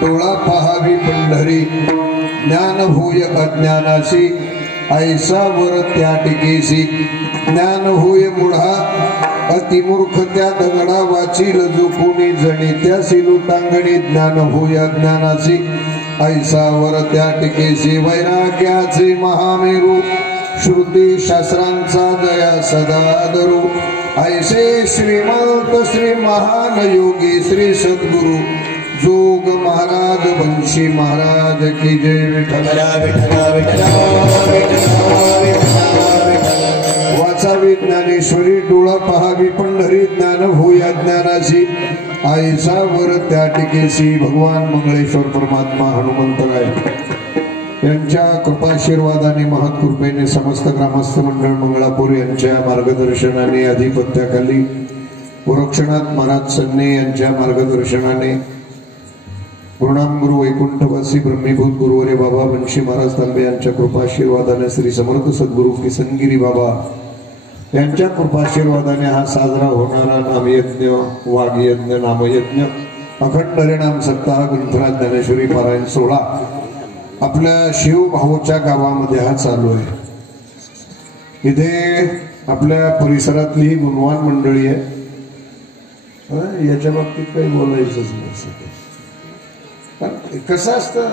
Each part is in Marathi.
डोळा पहावी पंढरी ज्ञान होय अज्ञानाची ऐसा वर त्या टिकेसी ज्ञान होय मुढा अतिमूर्ख त्या दगडा वाचील झोपुनी जणी त्या सिलू टांगणी ज्ञान होय अज्ञानाची ऐसा वर त्या टिकेसी वैराग्याचे महामेरू श्रुती शास्त्रांचा दया सदा धरू ऐसे श्रीमंत श्री महान योगी श्री सद्गुरु जोग महाराज बंशी महाराज की जय विठ्ठल वाचावी ज्ञानेश्वरी डोळा पहावी पंढरी ज्ञान होय अज्ञानाची आईचा वर त्या टिकेसी भगवान मंगळेश्वर परमात्मा हनुमंतराय यांच्या कृपाशीर्वादाने महत्कृपेने समस्त ग्रामस्थ मंडळ मंगळापूर यांच्या मार्गदर्शनाने अधिपत्याखाली गोरक्षनाथ महाराज सन्ने यांच्या मार्गदर्शनाने गुरुनाम गुरु वैकुंठवासी ब्रह्मीभूत गुरुवरे बाबा बंशी महाराज तांबे यांच्या कृपाशीर्वादाने श्री समर्थ सद्गुरु किसनगिरी बाबा यांच्या कृपाशीर्वादाने हा साजरा होणारा नामयज्ञ वाघयज्ञ नामयज्ञ अखंड हरिनाम सप्ताह ग्रंथराज ज्ञानेश्वरी पारायण सोहळा आपल्या शिवभाऊच्या गावामध्ये हा चालू आहे। इथे आपल्या परिसरातली ही गुणवान मंडळी आहे। याच्या बाबतीत काही बोलायचंच नाही। कसं असतं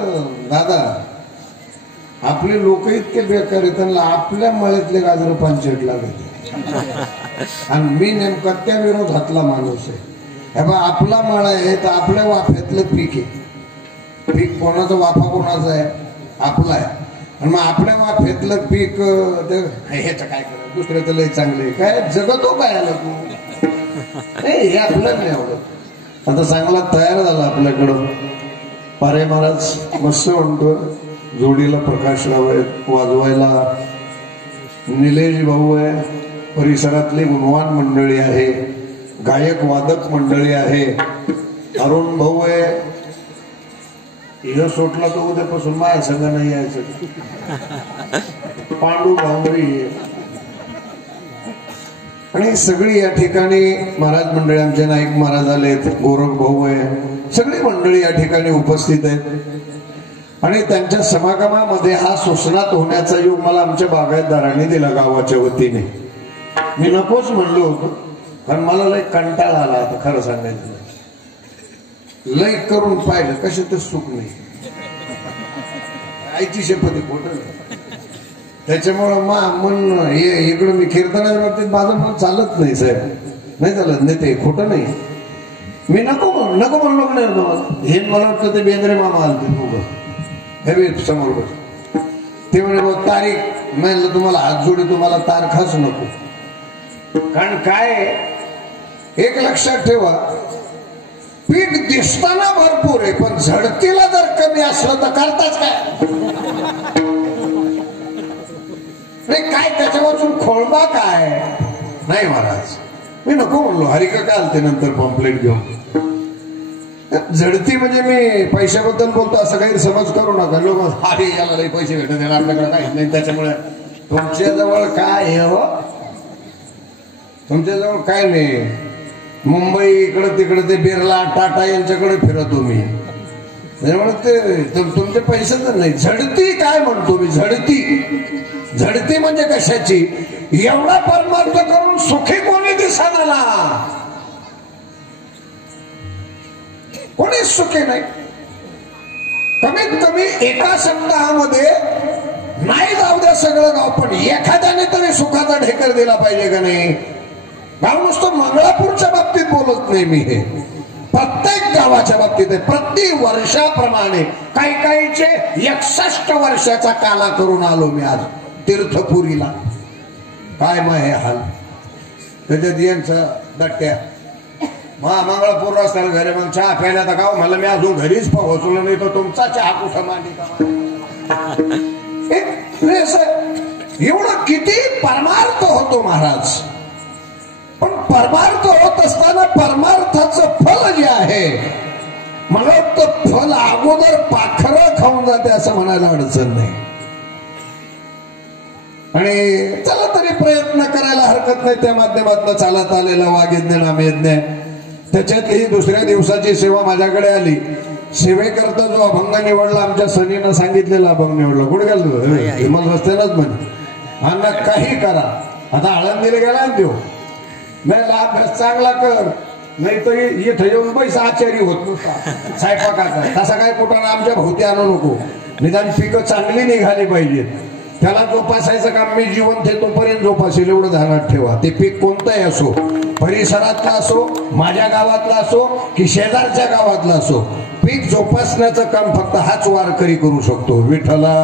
दादा, आपले लोक इतके बेकार आहेत, त्यांना आपल्या मळ्यातले गाजर पंचायत लागते आणि मी नेमका त्या विरोधातला माणूस आहे। आपला मळा आहे तर आपल्या वाफ्यातलं पीक आहे। पीक कोणाचा वाफा कोणाचा आहे? आपला आहे। आणि मग आपल्या वाफ्यातलं पीक ह्याचं काय करत दुसऱ्याचं लय चांगले काय जगतो काय आलं तू हे आपलं नाही आवडत। आता चांगला तयार झाला आपल्याकडं पारे महाराज मस्त म्हणतो जोडीला प्रकाश राव आहेत, वाजवायला निलेश भाऊ आहे, परिसरातली गुणवान मंडळी आहे, गायक वादक मंडळी आहे, अरुण भाऊ आहे। हिला सोटला तो उद्यापासून माझ्या संघ नाही यायचं। पांडू भांगरी आणि सगळी या ठिकाणी महाराज मंडळी आमचे नाईक महाराज आलेत, गोरख भाऊ आहे, सगळी मंडळी या ठिकाणी उपस्थित आहेत। आणि त्यांच्या समागमामध्ये हा सुसनात होण्याचा योग मला आमच्या बागायतदारांनी दिला गावाच्या वतीने। मी नकोच म्हणलो होतो कारण मला लय कंटाळा आला आता खरं सांगायचं। लय करून पाहिलं कसे तर सुख नाही, आईची शपथ खोट। त्याच्यामुळं मन इकडं मी कीर्तनाच्या बाबतीत माझं मन चालत नाही साहेब, नाही चालत नाही, ते खोटं नाही। मी नको म्हणलो नाही हे मला वाटतं ते बेंद्रे मामा आलते हे समोर बस ते म्हणे तारीख म्हणलं तुम्हाला हात जोडी तुम्हाला तारखाच नको। कारण काय एक लक्षात ठेवा, पीक दिसताना भरपूर आहे पण झडतीला जर कमी असलं तर करताच काय नाही, काय त्याच्यापासून खोळबा काय नाही महाराज। मी नको म्हणलो, हरिका आलते नंतर पॉम्पलेट घेऊन। झडती म्हणजे मी पैशाबद्दल बोलतो असं काही समज करू नका। लोक हरी याला लई पैसे भेटत नाही, आपल्याकडे काहीच नाही, त्याच्यामुळे तुमच्याजवळ काय आहे हो, तुमच्याजवळ काय नाही। मुंबई इकडं तिकडे ते बिर्ला टाटा यांच्याकडे फिरतो मी, त्यामुळे ते तुमचे पैसे तर नाही। झडती काय म्हणतो मी, झडती म्हणजे कशाची? एवढा परमार्थ करून सुखी कोणी दिसणार, कोणीच सुखी नाही। कमीत कमी एका सप्ताहामध्ये नाही जाऊ द्या सगळं गाव, पण एखाद्याने तरी सुखाचा ढेकर दिला पाहिजे का नाही? गाव नुसतं मंगळापूरच्या बाबतीत बोलत नाही मी, हे प्रत्येक गावाच्या बाबतीत आहे। प्रति वर्षाप्रमाणे काही काहीचे 61 वर्षाचा काला करून आलो मी आज तीर्थपुरीला। काय मग हे हाल त्याच्यात यांचं दट्ट्या मंगळापूर असताना घरी मग चहा प्यायला गाव मला मी अजून घरीच पोहोचलो नाही तर तुमचा चहा कुठं मांडी एवढं किती परमार्थ होतो महाराज। पण परमार्थ होत असताना परमार्थाचं फल जे आहे मला वाटतं फल अगोदर पाखरं खाऊन जाते असं म्हणायला अडचण नाही। आणि चला तरी प्रयत्न करायला हरकत नाही, त्या माध्यमातून चालत आलेला वाघयज्ञ नामयज्ञ त्याच्यातली दुसऱ्या दिवसाची सेवा माझ्याकडे आली सेवेकरता जो अभंग निवडला आमच्या सनीनं सांगितलेला अभंग निवडला. कुठे गेलो मला रस्त्यालाच म्हणे अण्णा काही करा. आता आळंदीला गेला ना देव नाही अभ्यास चांगला कर नाही तर इथं येऊन पैसा आचारी होत नसता स्वयंपाकाचा. तसा काय कुठं आमच्या भोवती आणू नको. निदान पिकं चांगली निघाली पाहिजेत. त्याला जोपासायचं काम मी जिवंत आहे तोपर्यंत जोपासेल एवढं ध्यानात ठेवा. ते पीक कोणतंही असो, परिसरातला असो, माझ्या गावातला असो की शेजारच्या गावातला असो, पीक जोपासण्याचं काम फक्त हाच वारकरी करू शकतो. विठ्ठला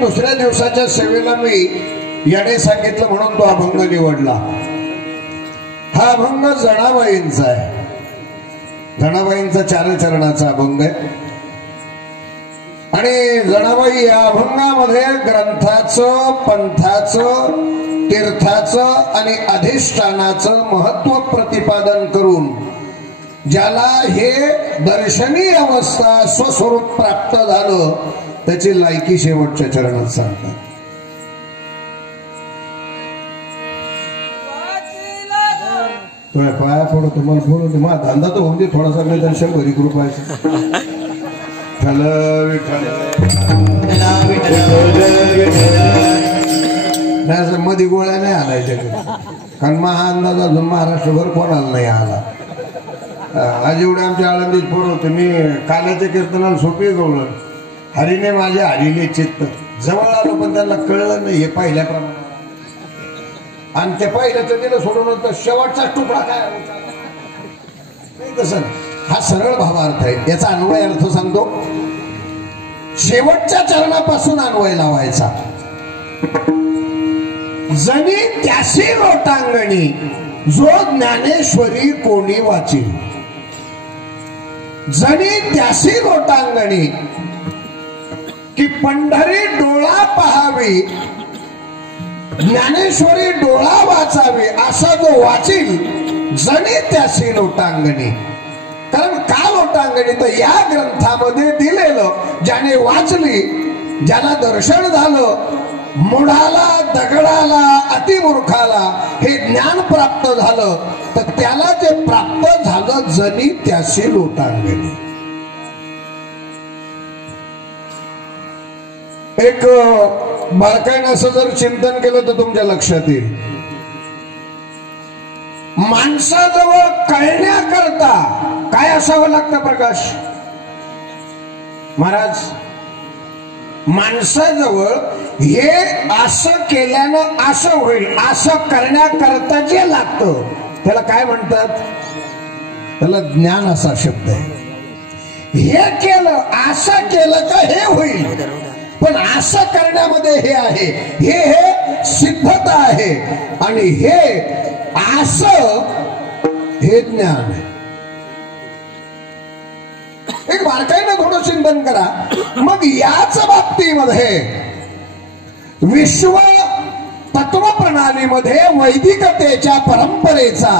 दुसऱ्या दिवसाच्या सेवेला मी याने सांगितलं म्हणून तो अभंग निवडला. हा अभंग जणाबाईंचा आहे. जणाबाईंचा चारचरणाचा अभंग आहे. आणि जणाबाई या अभंगामध्ये ग्रंथाचं, पंथाचं, तीर्थाचं आणि अधिष्ठानाचं महत्व प्रतिपादन करून ज्याला हे दर्शनी अवस्था स्वस्वरूप प्राप्त झालं त्याची लायकी शेवटच्या चरणात सांगतात. पाया पडो तुम्हाला बोलू मा धंदा तर होऊन दे थोडासा नाही दर्शन घरी कृपायचं. नाही मध्ये गोळ्या नाही आलायच्या कारण महा अंदाज अजून महाराष्ट्रभर कोणाला नाही आला. आज एवढे आमच्या आळंदीत पोर होते. मी काल्याच्या कीर्तनाला सोपी गवळण हरीने माझे हरिले चित्त जवळ आलो पण त्यांना कळलं नाही हे पहिल्याप्रमाणे. आणि ते पहिल्याचं दिलं सोडून तर शेवटचा तुकडा काय नाही तसं. हा सरळ भावार्थ आहे. याचा अन्वय अर्थ सांगतो. शेवटच्या चरणापासून अन्वय लावायचा. जणी त्याशी लोटांगणी जो ज्ञानेश्वरी कोणी वाचील. जणी त्याशी लोटांगणी की पंढरी डोळा पहावी, ज्ञानेश्वरी डोळा वाचावी असा जो वाचील जणी त्याशी लोटांगणी. कारण का लोटांगणी तर या ग्रंथामध्ये दिलेलं ज्याने वाचली, ज्याला दर्शन झालं, मुढाला, दगडाला, अतिमूर्खाला हे ज्ञान प्राप्त झालं तर त्याला जे प्राप्त झालं जणी त्याशी लोटांगणी. एक बारकाईनं असं जर चिंतन केलं तर तुमच्या लक्षात येईल. माणसाजवळ कळण्याकरता काय असावं लागतं प्रकाश महाराज? माणसाजवळ हे असं केल्यानं असं होईल असं करण्याकरता जे लागतं त्याला काय म्हणतात? त्याला ज्ञान असा शब्द आहे. हे केलं असं केलं का हे होईल, पण असं करण्यामध्ये हे आहे, हे सिद्धता आहे. आणि हे असं हे ज्ञान आहे. एक बारकाईनं थोडं चिंतन करा. मग याच बाबतीमध्ये विश्व तत्व प्रणालीमध्ये वैदिकतेच्या परंपरेचा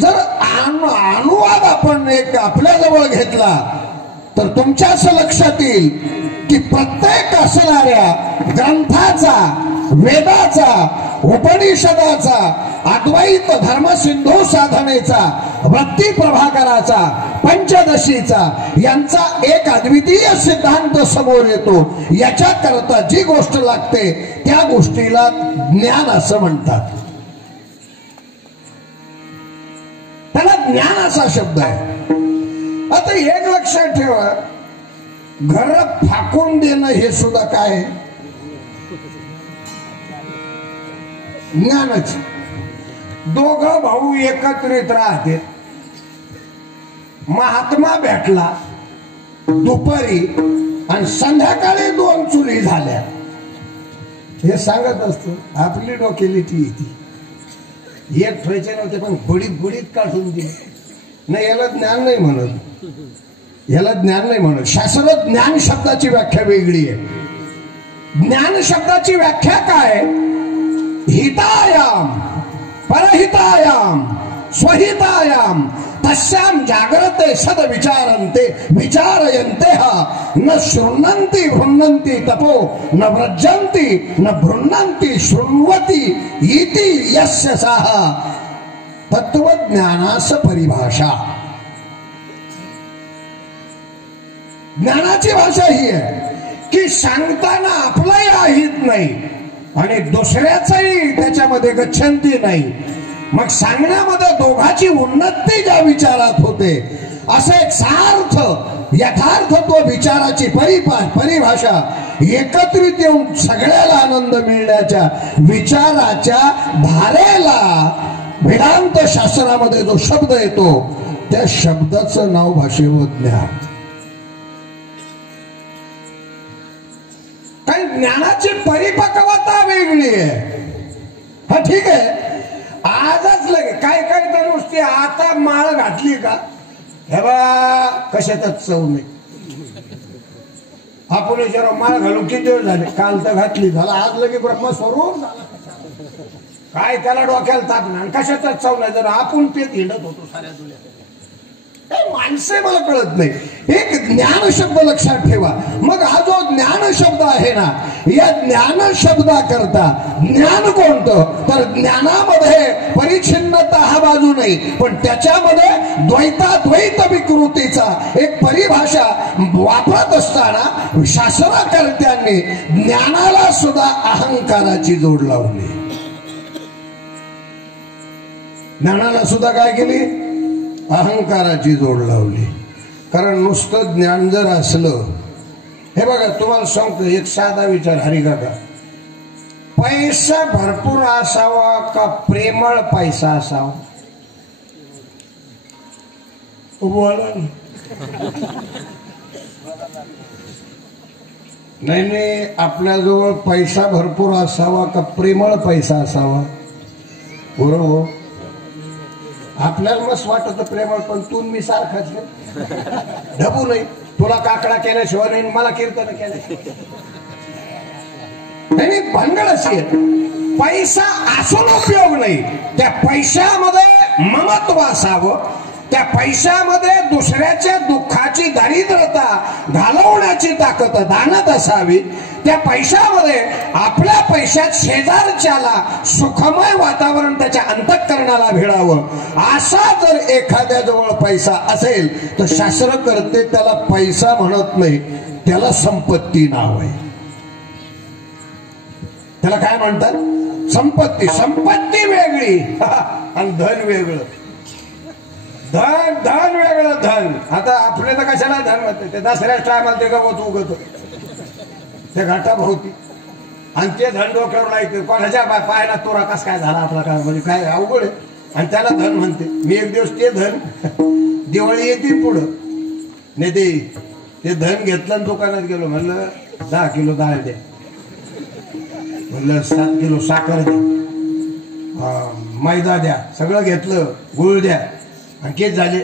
जर अनुवाद आपण एक आपल्याजवळ घेतला तर तुमच्या असं लक्षात येईल की प्रत्येक असणाऱ्या ग्रंथाचा, वेदाचा, उपनिषदाचा, अद्वैत धर्मसिंधू साधनेचा, वृत्ती प्रभाकराचा, पंचदशीचा यांचा एक अद्वितीय सिद्धांत समोर येतो. याच्या करता जी गोष्ट लागते त्या गोष्टीला ज्ञान असं म्हणतात. त्याला ज्ञान असा शब्द आहे. आता एक लक्षात ठेवा, घर फाकून देणं हे सुद्धा काय ज्ञानच. दोघं भाऊ एकत्रित राहते, महात्मा भेटला दुपारी आणि संध्याकाळी दोन चुली झाल्या. हे सांगत असतो आपली डोकेलिटी ती एक ठेवायचे नव्हते पण गोडीत गोडीत काढून दिली नाही. याला ज्ञान नाही म्हणत, याला ज्ञान नाही म्हणत. शास्त्र ज्ञान शब्दाची व्याख्या वेगळी आहे. ज्ञान शब्दाची व्याख्या काय? हितायाम परहितायाम स्वहितायाम तस्याम जागरते सद विचारन्ते विचारयन्ते न शृण्वन्ति भृण्वन्ति तपो न व्रजन्ति न भृण्वन्ति शृण्वति इति यस्य सः तत्वज्ञानास परिभाषा. ज्ञानाची भाषा ही आहे की सांगताना आपलंही अहित नाही आणि दुसऱ्याचंही त्याच्यामध्ये गच्छंती नाही. मग सांगण्यामध्ये दोघाची उन्नती ज्या विचारात होते असं एक सार्थ यथार्थ तो विचाराची परिभाषा एकत्रित येऊन सगळ्याला आनंद मिळण्याच्या विचाराच्या धारेला वेदांत शास्त्रामध्ये जो शब्द येतो त्या शब्दाचं नाव भाषेवर ज्ञान. कारण ज्ञानाची परिपक्वता वेगळी आहे. हा ठीक आहे, आजच लगे काय काय तर नुसती आता माळ घातली का हे बा कशातच चव नाही. आपण जरा माळ घालून किती दिवस झाले? काल तर घातली, झाला आज लगे ब्रह्मस्वरूप झाला. काय त्याला डोक्याला ताप नाही, कशातच चव नाही. जर आपण पेत हिंडत होतो साऱ्या दुनियात माणसे मला कळत नाही. एक ज्ञान शब्द लक्षात ठेवा. मग हा जो ज्ञान शब्द आहे ना, या ज्ञान शब्दा करता ज्ञान कोणतं? तर ज्ञानामध्ये परिच्छिन्नता हा बाजू नाही, पण त्याच्यामध्ये द्वैताद्वैत विकृतीचा एक परिभाषा वापरत असताना शास्त्रकर्त्यांनी ज्ञानाला सुद्धा अहंकाराची जोड लावली. ज्ञानाला सुद्धा काय केली? अहंकाराची जोड लावली. कारण नुसतं ज्ञान जर असलं, हे बघा तुम्हाला सांगतो एक साधा विचार हरिकाका, पैसा भरपूर असावा का प्रेमळ पैसा असावा? बोला नाही, आपल्याजवळ पैसा भरपूर असावा का प्रेमळ पैसा असावा? बरोबर. आपल्याला मस्त वाटत प्रेमळ, पण तू मी सारखाच ढबू नाही. तुला काकडा केल्याशिवाय नाही, मला कीर्तन केल्याशिवाय नाही. भानगड अशी आहे, पैसा असून उपयोग नाही. त्या पैशामध्ये ममत्व असावं, त्या पैशामध्ये दुसऱ्याच्या दुःखाची दारिद्रता घालवण्याची ताकद दानत असावी. त्या पैशामध्ये आपल्या पैशात शेजारच्याला सुखमय वातावरण त्याच्या अंतःकरणाला भिडावं. असा जर एखाद्या जवळ पैसा असेल तर शास्त्रकर्ते त्याला पैसा म्हणत नाही, त्याला संपत्ती नाव आहे. त्याला काय म्हणतात? संपत्ती. संपत्ती वेगळी आणि धन वेगळं. धन वेगळं. धन आता आपले तर कशाला धन म्हणते? ते दसऱ्याच टायमाला ते गवत उगत ते घाटाभोवती आणि ते धन डोक्यावर नाही. कोणाच्या पायाला तोरा कस काय झाला आपला, काय म्हणजे काय अवघड आहे. आणि त्याला धन म्हणते. मी एक दिवस ते धन दिवाळी येते पुढं नाही ते धन घेतलं आणि दुकानात गेलो. म्हणलं 10 किलो डाळ द्या, म्हणलं 7 किलो साखर द्या, मैदा द्या, सगळं घेतलं. गुळ द्या आणि केच झाले.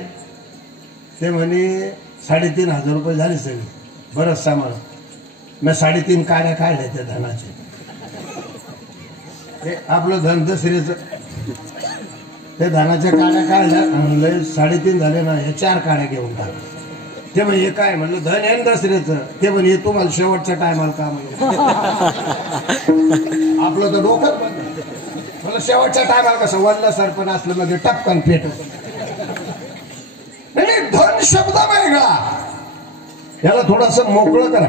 ते म्हणे 3,500 रुपये झाले सगळे, बरंच सामान. मी 3.5 काड्या काढल्या त्या धनाचे. ते आपलं धन दसऱ्याचं, ते धनाच्या काड्या काढल्या. म्हणलं 3.5 झाले ना, हे 4 काड्या घेऊन टाक. ते म्हणजे काय? म्हणलं धन आहे दसऱ्याचं. ते म्हणजे तुम्हाला शेवटच्या टायमाला काम आपलं तर डोकं बंद. मला शेवटच्या टायमाला कसं वरलं सरपण असलं म्हणजे टपकन पेट. धन शब्द वेगळा. याला थोडस मोकळं करा,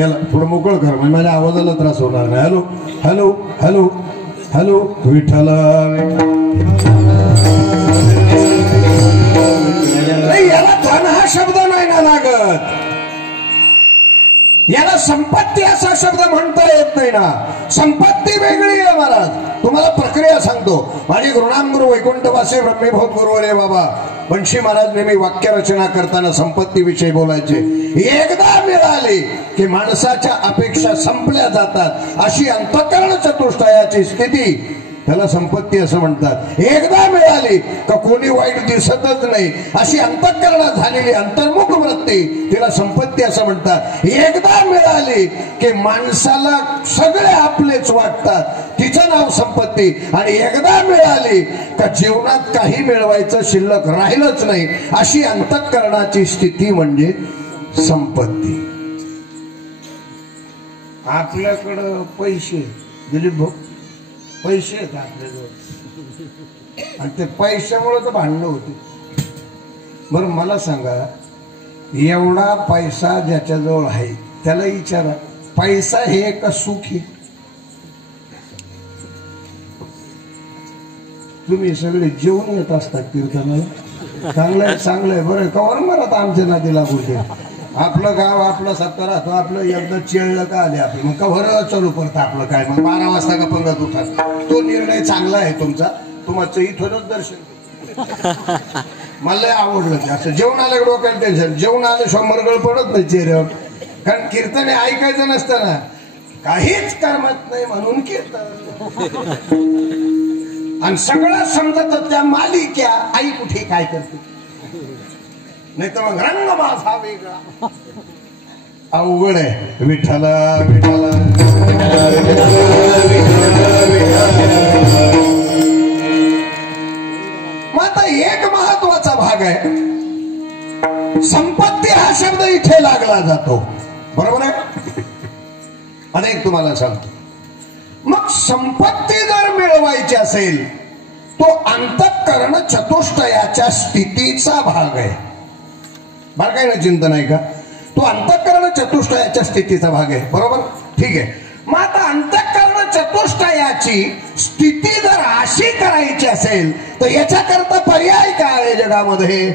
याला थोडं मोकळं करा म्हणजे माझ्या आवाजाला त्रास होणार नाही. हॅलो हॅलो हॅलो हॅलो विठ्ठला. याला धन हा शब्द नाही ना लागत. याला संपत्ती असा शब्द म्हणता येत नाही ना. संपत्ती वेगळी आहे महाराज. तुम्हाला प्रक्रिया सांगतो. माझी गुरुनाम गुरु वैकुंठवासी ब्रह्मीभूत गुरुवरे बाबा बंशी महाराज नेहमी वाक्यरचना करताना संपत्तीविषयी बोलायचे. एकदा मिळाली की माणसाच्या अपेक्षा संपल्या जातात, अशी अंतःकरण चतुष्टयाची स्थिती, त्याला संपत्ती असं म्हणतात. एकदा मिळाली का कोणी वाईट दिसतच नाही, अशी अंतःकरणात झालेली अंतर्मुख वृत्ती, तिला संपत्ती असं म्हणतात. एकदा मिळाली की माणसाला सगळे आपलेच वाटतात, तिचं नाव संपत्ती. आणि एकदा मिळाली का जीवनात काही मिळवायचं शिल्लक राहिलंच नाही, अशी अंतःकरणाची स्थिती म्हणजे संपत्ती. आपल्याकडं पैसे, दिलीप भाऊ, पैसे आहेत आपल्याजवळ, आणि ते पैशामुळे तर भांडणं होते. बरं मला सांगा, एवढा पैसा ज्याच्याजवळ आहे त्याला विचारा, पैसा हे का सुख आहे? तुम्ही सगळे जेवून येत असतात कीर्तनाला, चांगलंय चांगलंय, बरं कवर मला आमच्या नादीला बोलते. आपलं गाव आपलं सत्ता राहतो, आपलं एकदा चिळलं का आले आपलं, मग कवर चालू करतं आपलं काय, मग 12 वाजता का पंगत उठात. तो निर्णय चांगला आहे तुमचा, तुम्हाला इथूनच दर्शन मला आवडलं. असं जेवण आलं डोक्याला टेन्शन, जेवण आलं शंभरगळ पडत नाही चेहऱ्यावर, कारण कीर्तन हे ऐकायचं नसतं ना, काहीच करमत नाही म्हणून कीर्तन. आणि सगळं समजत त्या मालिक्या आई कुठे काय करते, नाही तर मग रंग माझा वेगळा. अवघड आहे. विठ्ठला विठ्ठला मग आता एक महत्वाचा भाग आहे, संपत्ती हा शब्द इथे लागला जातो, बरोबर आहे. आणि एक तुम्हाला सांगतो, मग संपत्ती जर मिळवायची असेल तो अंतःकरण चतुष्टयाच्या स्थितीचा भाग आहे. बरं काय ना चिंतन आहे का, तो अंतःकरण चतुष्टयाच्या स्थितीचा भाग आहे, बरोबर, ठीक आहे. मग आता अंतःकरण चतुष्टयाची स्थिती जर अशी करायची असेल तर याच्याकरता पर्याय काय आहे जगामध्ये?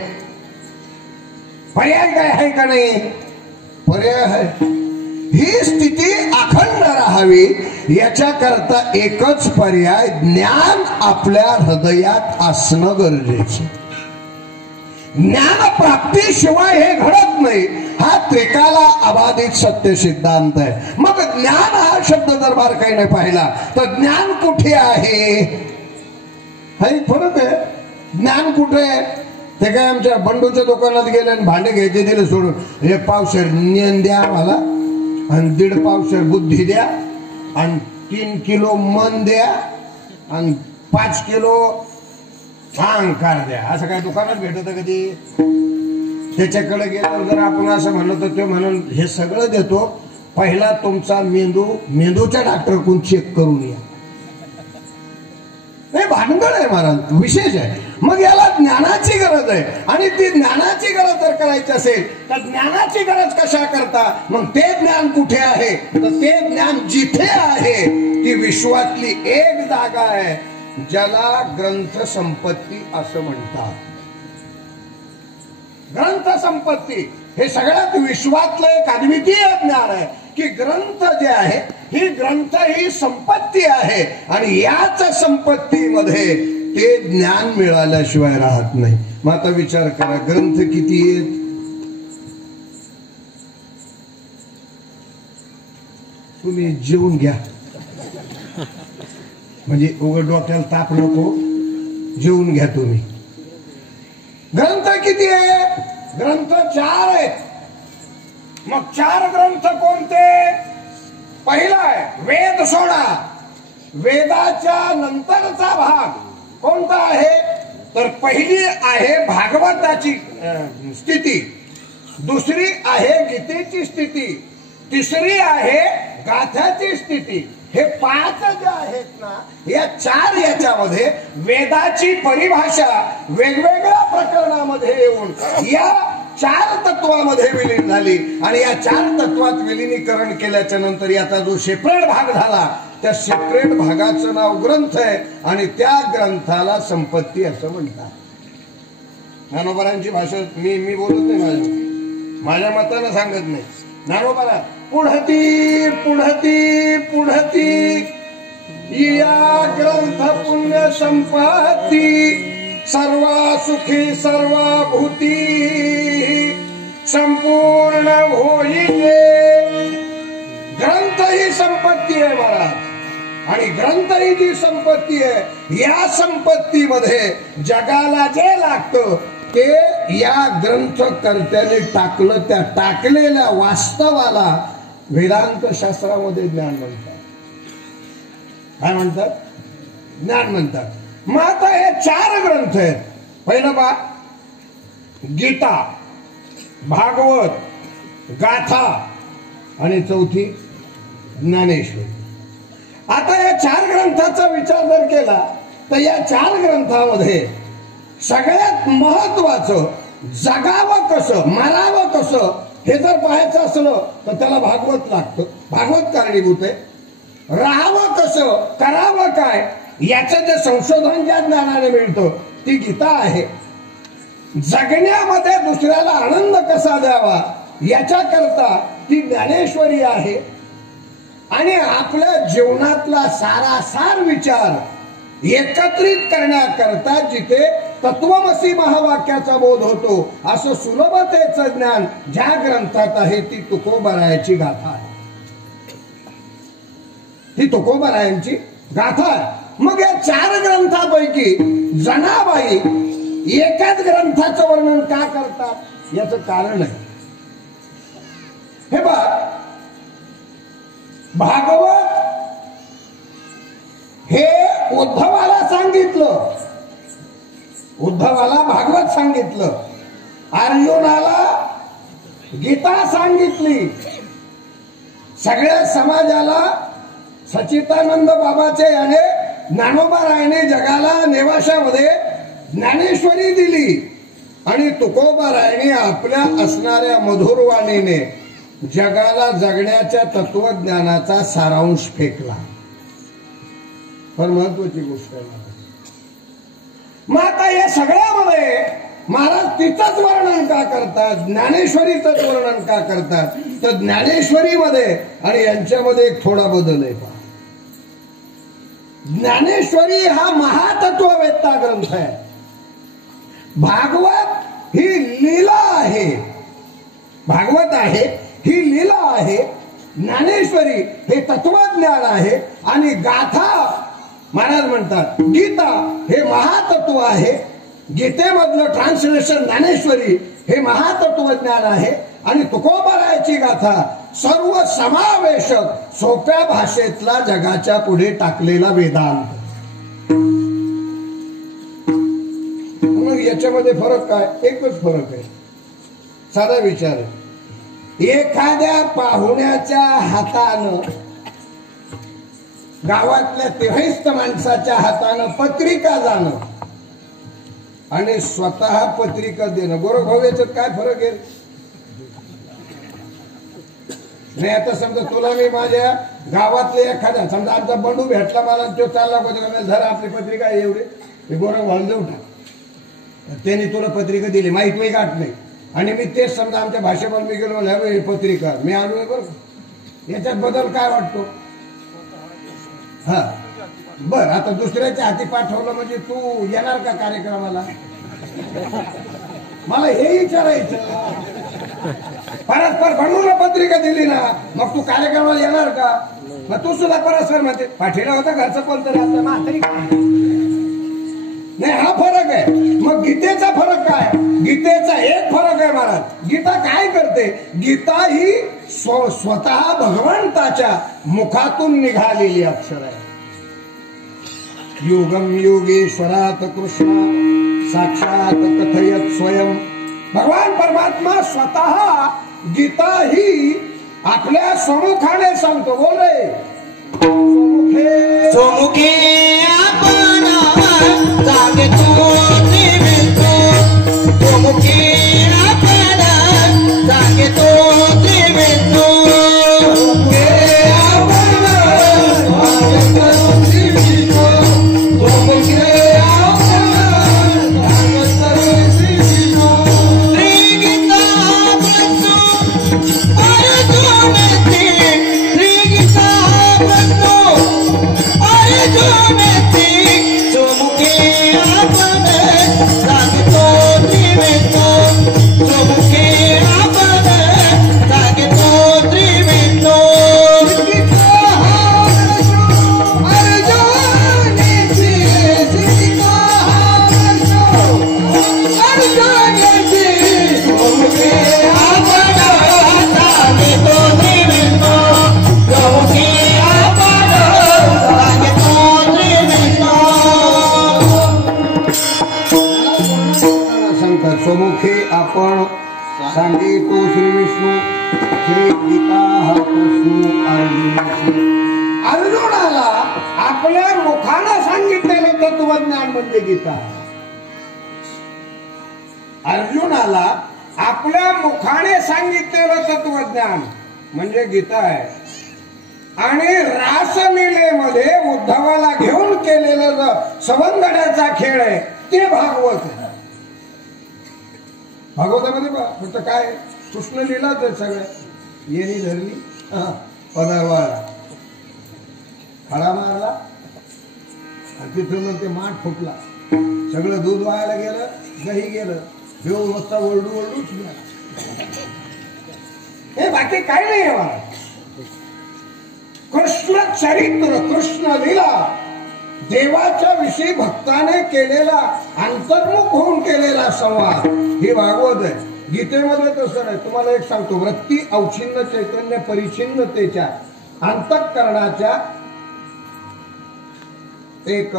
पर्याय काय आहे का नाही? पर्याय आहे. ही स्थिती अखंड राहावी याच्याकरता एकच पर्याय, ज्ञान आपल्या हृदयात असणं गरजेचं. ज्ञान प्राप्तीशिवाय हे घडत नाही, हा त्रिकाला अबाधित सत्य सिद्धांत आहे. मग ज्ञान हा शब्द जर बारकाईने पाहिला तर ज्ञान कुठे आहे? हा एक फरक आहे. ज्ञान कुठे आहे? ते काय आमच्या बंडूच्या दुकानात गेले आणि भांडे घ्यायचे दिले सोडून, हे पावशेर ज्ञान द्या मला, आणि 1.5 पावशेर बुद्धी द्या, आणि 3 किलो मन द्या, आणि 5 किलो अहंकार द्या. असं काय दुकानात भेटत कधी? त्याच्याकडे गेलो जर आपण असं म्हणलं तर ते म्हणून हे सगळं देतो, पहिला तुमचा मेंदूच्या डॉक्टरकडून चेक करून या. हे भानगड आहे महाराज, विशेष आहे. मग याला ज्ञानाची गरज आहे, आणि ती ज्ञानाची गरज जर करायची असेल तर ज्ञानाची गरज कशा करता? मग ते ज्ञान कुठे आहे? तर ते ज्ञान जिथे आहे ती विश्वातली एक जागा आहे, ज्याला ग्रंथ संपत्ती असं म्हणतात. ग्रंथ संपत्ती हे सगळ्यात विश्वातलं एक अद्वितीय ज्ञान आहे की ग्रंथ जे आहे ही ग्रंथ ही संपत्ती आहे, आणि याच संपत्तीमध्ये ते ज्ञान मिळाल्याशिवाय राहत नाही. मग आता विचार करा, ग्रंथ किती आहेत? तुम्ही जेवून घ्या, म्हणजे उघड डोक्याला ताप नको, जेवून घ्या तुम्ही. ग्रंथ किती आहे? ग्रंथ 4 आहेत. मग 4 ग्रंथ कोणते? पहिला आहे वेद सोडा, वेदाच्या नंतरचा भाग कोणता आहे? तर पहिली आहे भागवताची स्थिती, दुसरी आहे गीतेची स्थिती, तिसरी आहे गाथाची स्थिती. हे 5 जे आहेत ना, या 4 याच्यामध्ये वेदाची परिभाषा वेगवेगळ्या प्रकरणामध्ये येऊन या 4 तत्वामध्ये विलीन झाली, आणि या 4 तत्वात विलीनीकरण केल्याच्या नंतर याचा जो सेपरेट भाग झाला त्या सेपरेट भागाचं नाव ग्रंथ आहे, आणि त्या ग्रंथाला संपत्ती असं म्हणतात. ज्ञानोबारांची भाषा मी बोलत नाही, माझ्या मतानं सांगत नाही. ज्ञानोबारा पुढती पुढती पुढती या ग्रंथ पुण्य संपत्ती सर्वा सुखी सर्वभूती संपूर्ण होईले. ग्रंथ ही संपत्ती आहे महाराज, आणि ग्रंथ ही जी संपत्ती आहे, या संपत्तीमध्ये जगाला जे लागतं ते या ग्रंथकर्त्याने टाकलं. त्या टाकलेल्या वास्तवाला वेदांत शास्त्रामध्ये ज्ञान म्हणतात. काय म्हणतात? ज्ञान म्हणतात. मग आता हे 4 ग्रंथ आहेत. पहिलं बा गीता, भागवत, गाथा आणि चौथी ज्ञानेश्वरी. आता या 4 ग्रंथाचा विचार जर केला तर या 4 ग्रंथामध्ये सगळ्यात महत्वाचं जगावं कसं, मरावं कसं हे जर पाहायचं असलं तर त्याला भागवत लागतं. भागवत कारणीभूत आहे. राहावं कसं, करावं काय याचं जे संशोधन ज्या ज्ञानाने मिळतं ती गीता आहे. जगण्यामध्ये दुसऱ्याला आनंद कसा द्यावा याच्याकरता ती ज्ञानेश्वरी आहे. आणि आपल्या जीवनातला सारासार विचार एकत्रित करण्याकरता जिथे तत्वमसी महावाक्याचा बोध होतो असं सुलभतेचं ज्ञान ज्या ग्रंथात आहे ती तुकोबारायाची गाथा आहे. ही तुकोबारायांची गाथा आहे. मग या 4 ग्रंथापैकी जनाबाई एकाच ग्रंथाचं वर्णन का करतात याचं कारण आहे. हे बघ, भागवत हे उद्धवाला सांगितलं, उद्धवाला भागवत सांगितलं, अर्जुनाला गीता सांगितली, सगळ्या समाजाला सच्चिदानंद बाबाचे याने ज्ञानोबारायाने जगाला नेवाशामध्ये ज्ञानेश्वरी दिली, आणि तुकोबारायाने आपल्या असणाऱ्या मधुरवाणीने जगाला जगण्याच्या तत्वज्ञानाचा सारांश फेकला. फार महत्वाची गोष्ट आहे. मग आता या सगळ्यामध्ये महाराज तिचंच वर्णन का करतात, ज्ञानेश्वरीचंच वर्णन का करतात, तर ज्ञानेश्वरीमध्ये आणि यांच्यामध्ये एक थोडा बदल आहे. पहा, ज्ञानेश्वरी हा महातत्ववेत्ता ग्रंथ आहे. भागवत ही लीला आहे. भागवत आहे ही लीला आहे. ज्ञानेश्वरी हे तत्वज्ञान आहे. आणि गाथा महाराज म्हणतात गीता हे महातत्व आहे. गीतेमधलं ट्रान्सलेशन ज्ञानेश्वरी हे महातत्वज्ञान आहे. आणि तुकोबारायाची गाथा सर्व समावेशक सोप्या भाषेतला जगाच्या पुढे टाकलेला वेदांत. मग याच्यामध्ये फरक काय? एकच फरक आहे, साधा विचार आहे. एखाद्या पाहुण्याच्या हातानं, गावातल्या तिरहिस्त माणसाच्या हातानं पत्रिका जाणं आणि स्वतः पत्रिका देणं, गोरखभाऊ याच्यात काय फरक आहे? नाही, आता समजा तुला मी माझ्या गावातले एखाद्या, समजा आमचा बंडू भेटला मला, तो चालला पत्रिका, धरा आपली पत्रिका एवढी, गोरखभाऊ देऊ टाक. त्यांनी तुला पत्रिका दिली, माहित नाही गाठ नाही, आणि मी तेच समजा आमच्या भाषेवर मी गेलो पत्रिका मी आलोय बरं, याच्यात बदल काय वाटतो? हा बर, आता दुसऱ्याच्या हाती पाठवलं म्हणजे तू येणार का कार्यक्रमाला? मला हे विचारायचं. परस्पर बंडूला पत्रिका दिली ना, मग तू कार्यक्रमाला येणार का? मग तू सुद्धा परस्पर म्हणते पाठीला होता घरचं पण तर म्हातारी नाही. हा फरक आहे. मग गीतेचा फरक काय? गीतेचा एक फरक आहे महाराज. गीता काय करते? गीता ही स्वतः भगवंताच्या मुखातून निघालेली अक्षर आहे. योगम योगेश्वरात कृष्ण साक्षात कथयत स्वयं. भगवान परमात्मा स्वतः गीता ही आपल्या समुखाने सांगतो. बोले सोमुखे आपण जागे तू देवितो, सोमुखे आपण जागे तू देवितो, स्वमुखे आपण सांगितो श्री विष्णू श्री गीता हा प्रश्न अर्जुनाला आपल्या मुखानं सांगितलेलं तत्वज्ञान म्हणजे गीता. अर्जुनाला आपल्या मुखाने सांगितलेलं तत्वज्ञान म्हणजे गीता आहे. आणि रासलीलेमध्ये उद्धवाला घेऊन केलेलं सवंगड्याचा खेळ आहे ते भागवत आहे. भागवतामध्ये फक्त काय कृष्ण लिहिलाच आहे सगळ्या. येणी धरली पदावाळा खडा मारला आणि तिथून मग ते माठ फुटला. सगळं दूध वाहायला गेलं, दही गेलं, देव मस्ता ओरडू ओरडूच गेला. हे बाकी काय नाही मला. कृष्ण चरित्र कृष्ण लीला देवाच्या विषयी भक्ताने केलेला अंतर्मुख होऊन केलेला संवाद हे भागवत आहे. गीतेमध्ये तसं नाही. तुम्हाला एक सांगतो, वृत्ती औच्छिन्न चैतन्य परिच्छिन्नतेच्या अंतःकरणाच्या एक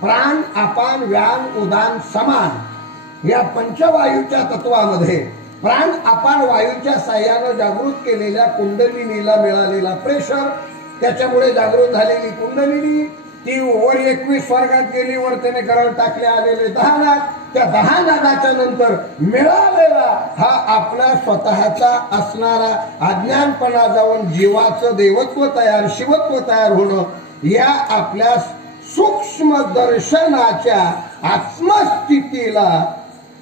प्राण अपान व्यान उदान समान या पंचवायूच्या तत्वामध्ये प्राण अपान वायूच्या साह्यानं जागृत केलेल्या कुंडलिनीला मिळालेला प्रेशर, त्याच्यामुळे जागृत झालेली कुंडलिनी ती वर 21 स्वर्गात गेली, वर त्याने गरळ टाकले आलेले 10 नाग, त्या 10 नागाच्या नंतर मिळालेला हा आपला स्वतःचा असणारा अज्ञानपणा जाऊन जीवाचं देवत्व तयार शिवत्व तयार होणं, या आपल्या सूक्ष्म दर्शनाच्या आत्मस्थितीला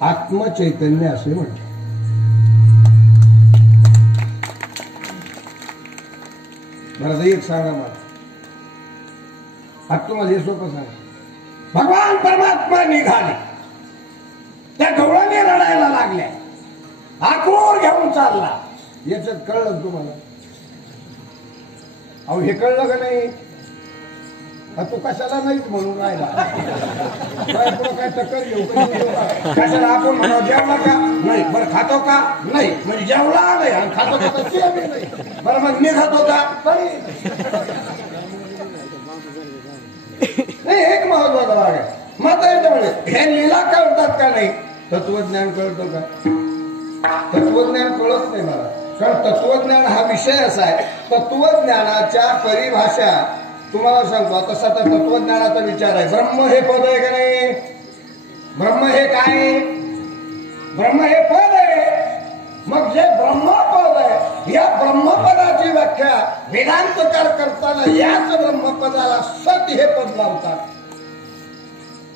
आत्मचैतन्य असे म्हणतात. मला एक सांगा, मला आता तुम्हाला हे सोपं सांगा. भगवान परमात्मा निघाले, त्या गवळणी रडायला लागल्या, आक्रोर घेऊन चालला. याच्यात कळलं तुम्हाला? अहो हे कळलं का नाही? तू कशाला नाहीच म्हणून राहिला. काय टक्कर घेऊ कशाला? आपण म्हणा जेवला का नाही, बरं खातो का नाही, म्हणजे जेवला नाही आणि खातो का नाही, बरं मग निघतो का नाही. एक महत्वाचा भाग आहे. मग याच्यामध्ये हे लीला कळतात का नाही? तत्वज्ञान कळतं का? तत्वज्ञान कळत नाही मला. कारण तत्वज्ञान हा विषय असा आहे, तत्वज्ञानाच्या परिभाषा तुम्हाला सांगतो. आता सतत तत्वज्ञानाचा विचार आहे. ब्रह्म हे पद आहे का नाही? ब्रह्म हे काय? ब्रह्म हे पद आहे. मग जे ब्रह्मपद आहे, या ब्रह्मपदाची व्याख्या वेदांतकार करताना याच ब्रह्मपदाला सत हे पद लावतात.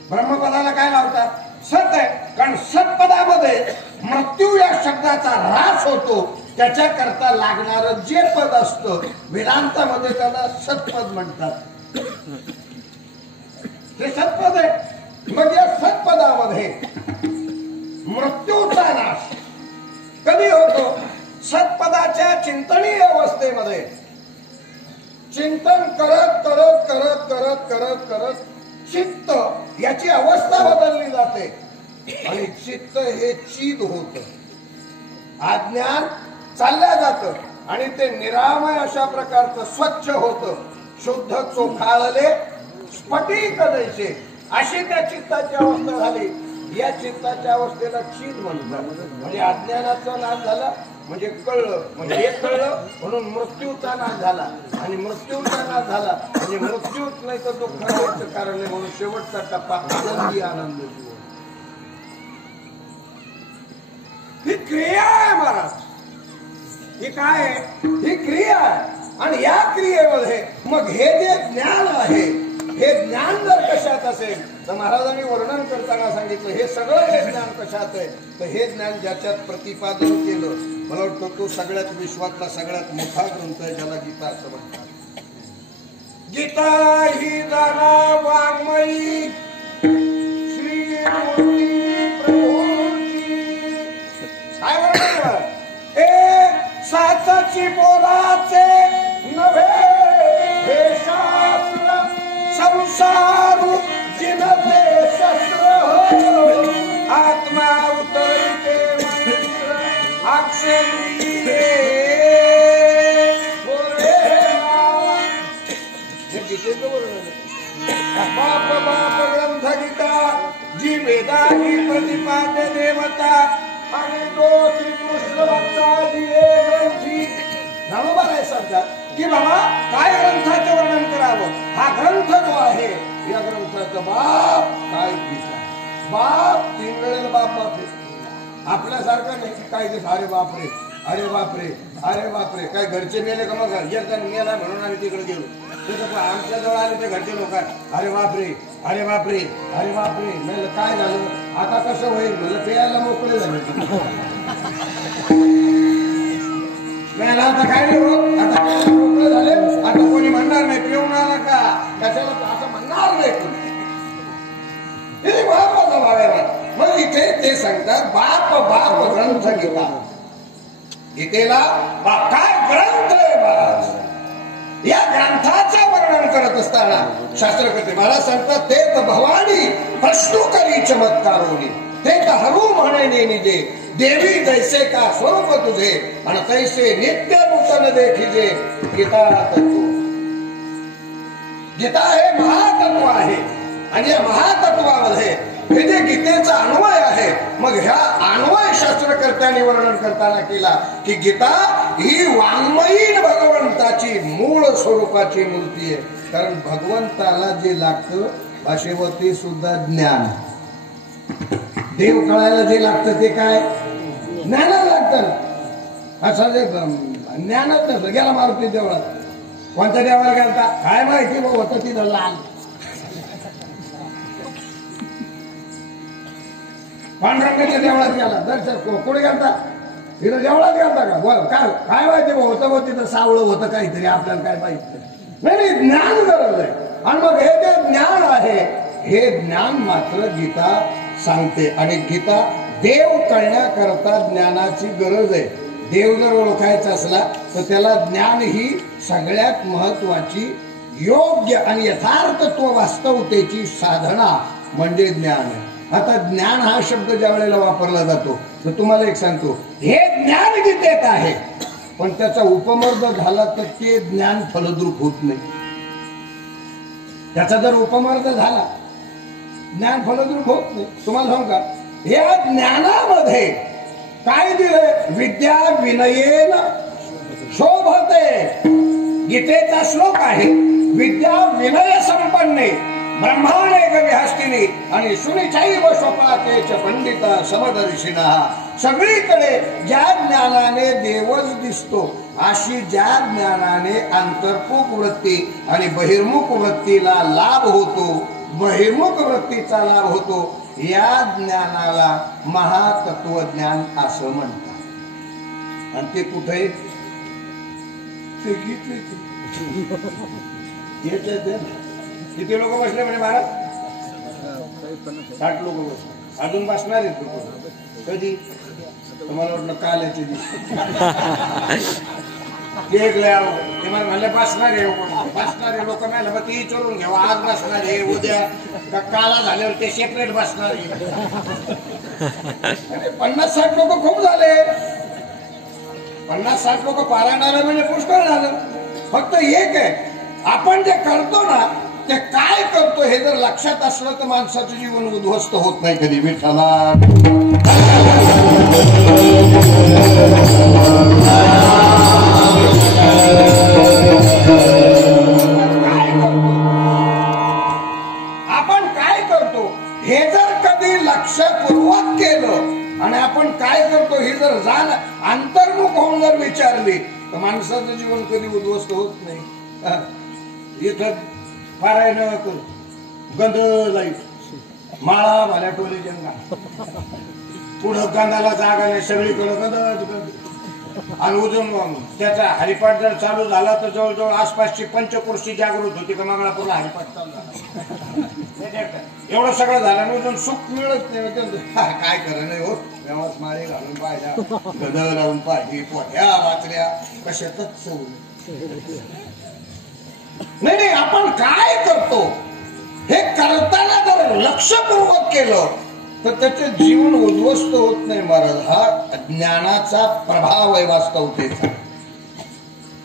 ब्रह्मपदाला काय लावतात? सत आहे. कारण सत्पदामध्ये मृत्यू या शब्दाचा ऱ्हास होतो. त्याच्याकरता लागणार जे पद असतं वेदांतामध्ये त्याला सत्पद म्हणतात. हे सत्पद आहे. मग या सत्पदामध्ये मृत्यूचा नाश कधी होतो? सत्पदाच्या चिंतनीय अवस्थेमध्ये चिंतन करत करत करत करत करत करत चित्त याची अवस्था बदलली जाते आणि चित्त हे चिद होत, अज्ञान चालल्या जातं आणि ते निरामय अशा प्रकारचं स्वच्छ होतं, शुद्ध चोखाळले स्फटिक जैसे अशी त्या चित्ताची अवस्था झाली. या चित्ताच्या अवस्थेला चिद म्हणतात. म्हणजे अज्ञानाचा नाश झाला म्हणजे कळलं, म्हणजे हे कळलं म्हणून मृत्यूचा नाश झाला. आणि मृत्यूचा नाश झाला म्हणजे मृत्यूच नाही तर दुःखाचं कारण आहे म्हणून शेवटचा टप्पा आनंदी आनंद. ही क्रिया आहे महाराज. ही काय आहे? ही क्रिया आहे. आणि या क्रियेमध्ये मग हे जे ज्ञान आहे, हे ज्ञान जर कशात असेल तर महाराजांनी वर्णन करताना सांगितलं हे सगळं जे ज्ञान कशात आहे, तर हे ज्ञान ज्याच्यात प्रतिपादन केलं, मला वाटतं तो सगळ्यात विश्वातला सगळ्यात मोठा ग्रंथ आहे, ज्याला गीता असं म्हणतात. गीता ही जाणा वाङ्मयी श्री काय म्हणतात? साचाची बोलाचे नव्हे हे शास्त्र, संसारू जिनते शस्त्र आत्मा उतरते अक्षरी बाप बाप ग्रंथ गीता जी वेदाही प्रतिपाद्य देवता आणि तो श्रीकृष्ण भक्ताची ग्रंथी बरोबर आहे सांगतात की बाबा काय ग्रंथाचे वर्णन करावं. हा ग्रंथ जो आहे या ग्रंथाचा बाप काय गीता. बाप 3 वेळेला बाप बापरे. आपल्यासारखं नाही की काय दिवस अरे बापरे अरे बापरे अरे बापरे. काय घरचे मेले का मग एक जण मेला म्हणून आम्ही तिकडे गेलो. त्याचं आमच्या जवळ आले ते घरचे लोक अरे बापरे अरे बापरे अरे बापरे. म्हणलं काय झालं आता कसं होईल. म्हणलं प्यायला मोकळे झाले. म्हणलं आता काय नाही हो आता प्यायला मोकळे झाले. आता कोणी म्हणणार नाही पिऊन आला का कशाला असं म्हणणार नाही कोणी. हे महत्वाचा भाव आहे. मग इथे ते सांगतात बाप बाप ग्रंथ गीता. गीतेला बाप काय ग्रंथ आहे महाराज. या ग्रंथाचं वर्णन करत असताना शास्त्रकर्ते मला सांगतात ते तर भवानी प्रश्न करी चमत्कारोनी ते तर हरू म्हणे निजे देवी जैसे का स्वरूप तुझे आणि तैसे नित्य नूतन देखिजे. गीता तत्व. गीता हे महातत्व आहे आणि या महातत्वामध्ये हे जे गीतेचा अन्वय आहे. मग ह्या अन्वय शास्त्रकर्त्यांनी वर्णन करताना केला की गीता ही वाङ्मयीन भगवंताची मूळ स्वरूपाची मूर्ती आहे. कारण भगवंताला जे लागतं भाषेवरती सुद्धा ज्ञान. देव कळायला जे लागतं ते काय ज्ञानाला लागतं. असं जे ज्ञानच नसलं गेला मारुती देवळात. कोणत्या देवाला गेलता काय माहिती मग होतं तिथं लाल. पांडुरंगाच्या देवळात गेला दर्शन कुठे गेलता तिथं देवळात गेलता का बोल काय काय माहिती होतं मग तिथं सावळं होतं काहीतरी आपल्याला काय माहिती नाही. ज्ञान गरज आहे. आणि मग हे जे ज्ञान आहे हे ज्ञान मात्र गीता सांगते. आणि गीता देव कळण्याकरता ज्ञानाची गरज आहे. देव जर ओळखायचा असला तर त्याला ज्ञान ही सगळ्यात महत्वाची योग्य आणि यथार्थत्व वास्तवतेची साधना म्हणजे ज्ञान आहे. आता ज्ञान हा शब्द ज्या वेळेला वापरला जातो तर तुम्हाला एक सांगतो हे ज्ञान गीतेत आहे पण त्याचा उपमर्द झाला तर ते ज्ञान फलद्रूप होत नाही. त्याचा जर उपमर्द झाला ज्ञान फलद्रूप होत नाही. तुम्हाला सांगू का या ज्ञानामध्ये काय दिलंय विद्या विनयेन शोभते. गीतेचा श्लोक आहे विद्या विनय संपन्ने ब्रह्मांडे विहस्तिनी आणि सुनिचैव स्वपाकेच पंडिता समदर्शिना. सगळीकडे ज्या ज्ञानाने देवच दिसतो अशी ज्या ज्ञानाने अंतर्मुख वृत्ती आणि बहिर्मुख वृत्तीला लाभ होतो बहिर्मुख वृत्तीचा लाभ होतो या ज्ञानाला महातत्वज्ञान असं म्हणतात. आणि ते कुठे किती लोक बसले म्हणजे महाराज 60 लोक बसले. अजून बसणार आहेत लोक. कधी तुम्हाला वाटलं काल याचे ते मला म्हणले बसणारे लोक मिळाले मग ती विचारून घ्यावं आज बसणार आहे उद्या का काला झाल्यावर ते सेपरेट बसणार आहे. 50-60 लोक खूप झाले. 50-60 लोक पारायणाला म्हणजे पुष्कळ झालं. फक्त एक आहे आपण जे करतो ना ते काय करतो हे जर लक्षात असलं तर माणसाचं जीवन उद्ध्वस्त होत नाही कधी. विठ्ठला आपण काय करतो हे जर कधी लक्षपूर्वक केलं आणि आपण काय करतो हे जर झालं अंतर्मुख होऊन जर विचारली तर माणसाचं जीवन कधी उद्ध्वस्त होत नाही. इथं पारायण कर गंध लाईट माळा भाल्या टोले जंगा पुढं गंधाला जागा नाही सगळीकडे गंध आणि उजून त्याचा हरिपाठ जर चालू झाला तर जवळजवळ आसपासची पंचकृषी जागृत होती का मंगळापूरला हरिपाठ चालू झाला. एवढं सगळं झालं उजून सुख मिळत नाही. काय खरं नाही हो व्यवस्थ माळे घालून पाहिजा गद लावून पाहिजे पोट्या वाचल्या कशातच सवय नाही. आपण काय करतो हे करताना जर लक्षपूर्वक केलं तर त्याचे जीवन उद्ध्वस्त होत नाही महाराज. हा ज्ञानाचा प्रभाव आहे वास्तवतेचा.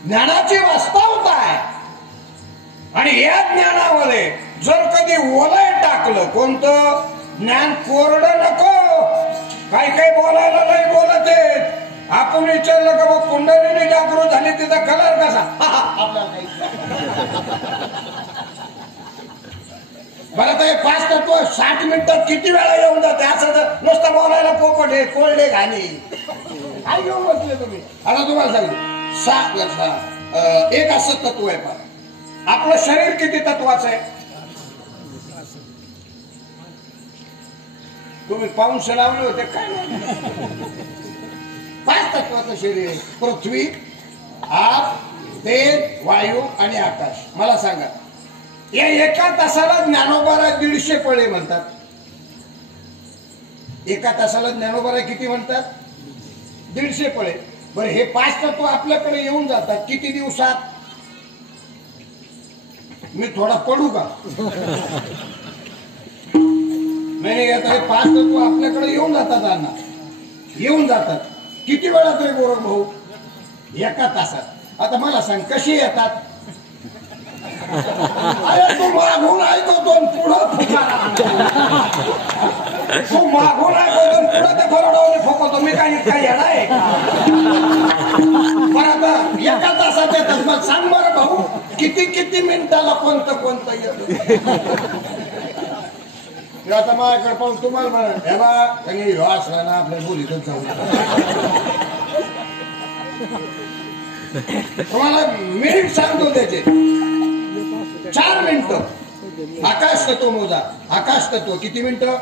ज्ञानाची वास्तवता आहे. आणि या ज्ञानामध्ये जर कधी वलय टाकलं कोणतं ज्ञान कोरडं नको. काही काही बोलायला नाही बोलते. आपण विचारलं का मग कुंडलीने जागृत झाली तिचा कलर कसा आपल्याला बरं तर हे 5 तत्व 60 मिनिटात किती वेळा येऊन जाते. असं जर नुसतं बोलायला पोपटे कोरडे घाणे काय घेऊन बसले तुम्ही. आता तुम्हाला सांगितलं एक असं तत्व आहे पहा. आपलं शरीर किती तत्वाचं आहे तुम्ही पाऊस लावले होते काय. 5 तत्वाचं शरीर आहे. पृथ्वी, आप, तेज, वायू आणि आकाश. मला सांगा या एका तासाला ज्ञानोबाला 150 पळे म्हणतात. एका तासाला ज्ञानोबाला किती म्हणतात 150 पळे. बरं हे 5 तत्व आपल्याकडे येऊन जातात किती दिवसात. मी थोडा पडू का नाही आता हे 5 तत्व आपल्याकडे येऊन जातात अण्णा. येऊन जातात किती वेळात रे गोरख भाऊ. एका तासात. आता मला सांग कशी येतात. अरे तू मागून ऐकतो पुढं तू मागून ऐकतो पुढं ते फरडावून फोकवतो. मी काही येणार आहे पण आता एका तासात येतात. मग सांग बरं भाऊ किती मिनिटाला कोणतं येतं. आता माझ्याकडे पाहून तुम्हाला म्हणा हे बा काही असला ना आपल्या बोलीतच जाऊ. तुम्हाला मिनिट सांगतो त्याचे 4 मिनिटं. आकाश तत्व मोजा. आकाश तत्व किती मिनिटं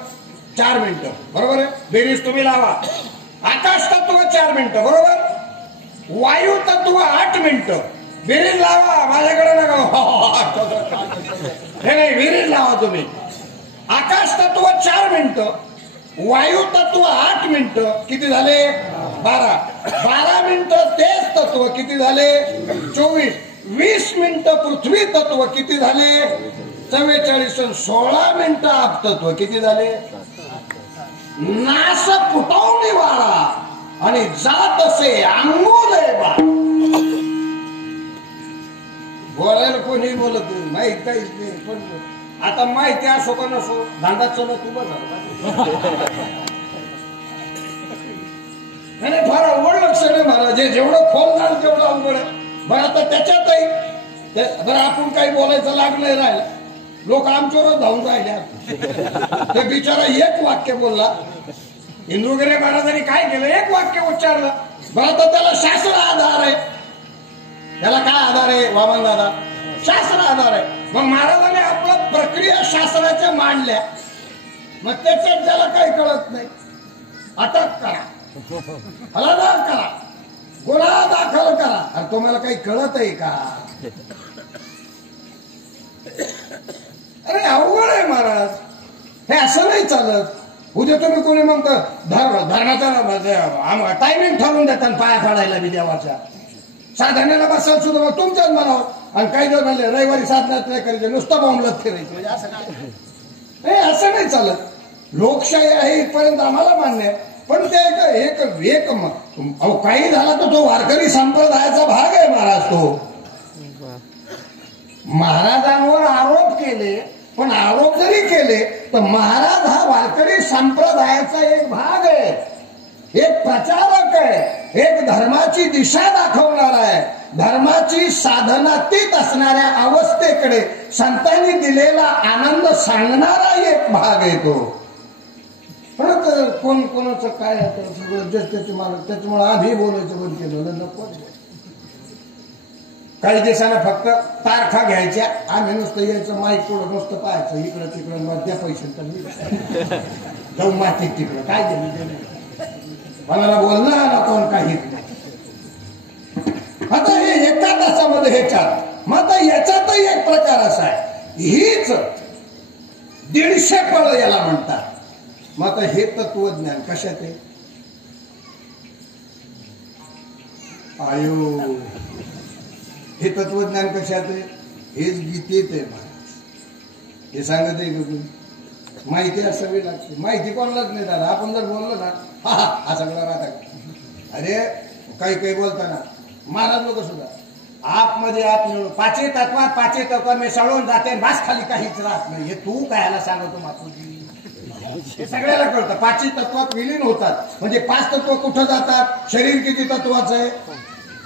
4 मिनिटं बरोबर आहे. बेरीज तुम्ही लावा. आकाश तत्व 4 मिनिटं बरोबर. वायू तत्व 8 मिनिटं. बेरीज लावा. माझ्याकडे नका हे नाही बेरीज लावा तुम्ही. आकाश तत्व 4 मिनिटं. वायू तत्व 8 मिनिटं. किती झाले 12 मिनिटं. तेज तत्व किती झाले 24. 20 मिनिटं पृथ्वी तत्व किती झाले 44. 16 मिनिटं आप तत्व किती झाले. नास फुटवणी वाळा आणि जात असे अंगोले बा. बोलायला कोणी बोलत नाही माहित काहीच नाही. पण आता माहिती असो का नसो धंदा चलो तू बघ नाही फार अवघड लक्ष नाही महाराज. जेवढं खोल जाल तेवढं अवघड आहे. बरं आता त्याच्यातही बरं आपण काही बोलायचं लागलंय राहिलं. लोक आमच्यावरच धावून राहिले. ते बिचारा एक वाक्य बोलला. इंदुगिरी महाराजांनी काय केलं एक वाक्य उच्चारलं. बरं तर त्याला शास्त्र आधार आहे. त्याला काय आधार आहे वामन दादा शास्त्र आधार आहे. मग महाराजांनी आपल्या प्रक्रिया शास्त्राच्या मांडल्या. मग त्याच्यात त्याला काही कळत नाही अटक करा हलादार करा गुन्हा दाखल करा. अरे तुम्हाला काही कळत आहे का. अरे अवघड आहे महाराज. हे असं नाही चालत. उद्या तुम्ही कोणी म्हणतो धरणाचा टायमिंग ठरवून देतात पाया फाडायला बी देवाच्या साधण्याला बसायला सुद्धा मग तुमच्याच मनावर. आणि काही जण म्हणले रविवारी साधनाच नाही करायचे नुसतं बॉम्बलत फिरायचं म्हणजे असं काय असं नाही चालत. लोकशाही आहे इथपर्यंत आम्हाला मान्य आहे. पण ते एक काही झाला तर तो वारकरी संप्रदायाचा भाग आहे महाराज. तो महाराजांवर आरोप केले पण आरोप जरी केले तर महाराज हा वारकरी संप्रदायाचा एक भाग आहे. एक प्रचारक आहे. एक धर्माची दिशा दाखवणारा आहे. धर्माची साधनातीत असणाऱ्या अवस्थेकडे संतांनी दिलेला आनंद सांगणारा एक भाग आहे तो. परत कोण कोणाचं काय सगळं त्याचे मालक. त्याच्यामुळे आम्ही बोलायचं बंद केलं. नको काही दिवसांना फक्त तारखा घ्यायच्या. आम्ही नुसतं यायचं माईक पुढं नुसतं पाहायचं इकडं तिकडं मग त्या पैसे जाऊ मातीत तिकडं काय दिलं मला बोलणं ना कोण काही. आता हे एका तासामध्ये हे 4. मग आता याच्यातही एक प्रकार असा आहे. हीच 150 पळ याला म्हणतात. मग आता हे तत्वज्ञान कशात आहे. आयो हे तत्वज्ञान कशात आहे. हेच गीतेत आहे महाराज. हे सांगत आहे का तुम्ही माहिती असावी लागते. माहिती कोणालाच नाही दादा. आपण जर बोललो ना हा सगळा राहता. अरे काही बोलताना महाराज लोक सुद्धा आपमध्ये आत मिळून 5 तत्वात मिसळून जाते. बास खाली काहीच राहत नाही. हे तू कायला सांगतो मातुजी. हे सगळ्याला कळतं. पाचही तत्वात विलीन होतात म्हणजे 5 तत्व कुठं जातात. शरीर किती तत्वाचं आहे?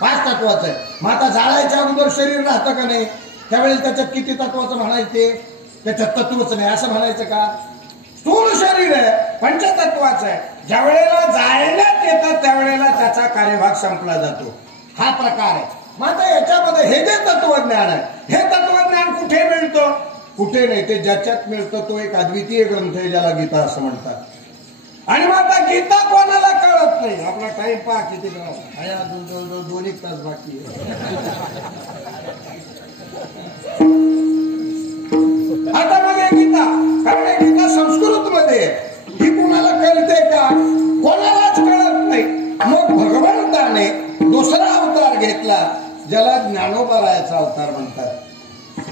5 तत्वाचं आहे. मग आता जाळायच्या अगोदर शरीर राहतं का नाही? त्यावेळेस त्याच्यात किती तत्वाचं म्हणायचे? त्याच्यात तत्वच नाही असं म्हणायचं का? स्थूल शरीर आहे, पंचतत्वाचं आहे. ज्या वेळेला जायलाच येतात त्यावेळेला त्याचा कार्यभाग संपला जातो. हा प्रकार आहे. मग आता याच्यामध्ये हे जे तत्वज्ञान आहे, हे तत्वज्ञान कुठे मिळतं? कुठे नाही. ते ज्याच्यात मिळतं तो एक अद्वितीय ग्रंथ आहे ज्याला गीता असं म्हणतात. आणि मग आता गीता कोणाला कळत नाही. आपला टाइम पहा किती कळत. 2-1 तास बाकी आहे. आता मग हे गीता, कारण हे गीता संस्कृत मध्ये ही कुणाला कळते का? कोणालाच कळत नाही. मग भगवंताने दुसरा अवतार घेतला ज्याला ज्ञानोबरायाचा अवतार म्हणतात.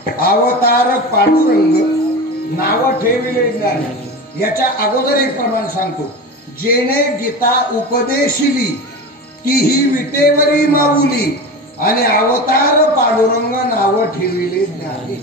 अवतार पांडुरंग नाव ठेविले ज्ञान. याच्या अगोदर एक प्रमाण सांगतो. जेने गीता उपदेशिली ती ही विटेवरी माऊली आणि अवतार पांडुरंग नाव ठेविले ज्ञानी.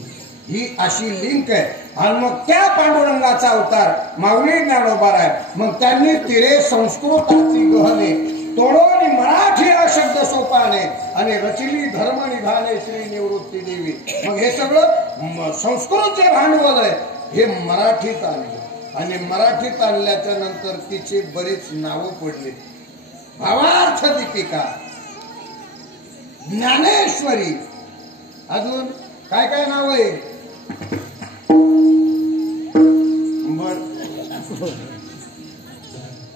ही अशी लिंक आहे. आणि मग त्या पांडुरंगाचा अवतार माऊली ज्ञानोबा आहे. मग त्यांनी तिरे संस्कृताची गहने तोडून मराठी हा शब्द सोपाने आणि रचिली धर्म निधाने श्री निवृत्ती देवी. मग हे सगळं संस्कृतचे भांडवल आहे हे मराठीत आणले. आणि मराठीत आणल्याच्या नंतर तिचे बरेच नावं पडले. भावार्थ दीपिका, ज्ञानेश्वरी, अजून काय काय नाव आहे?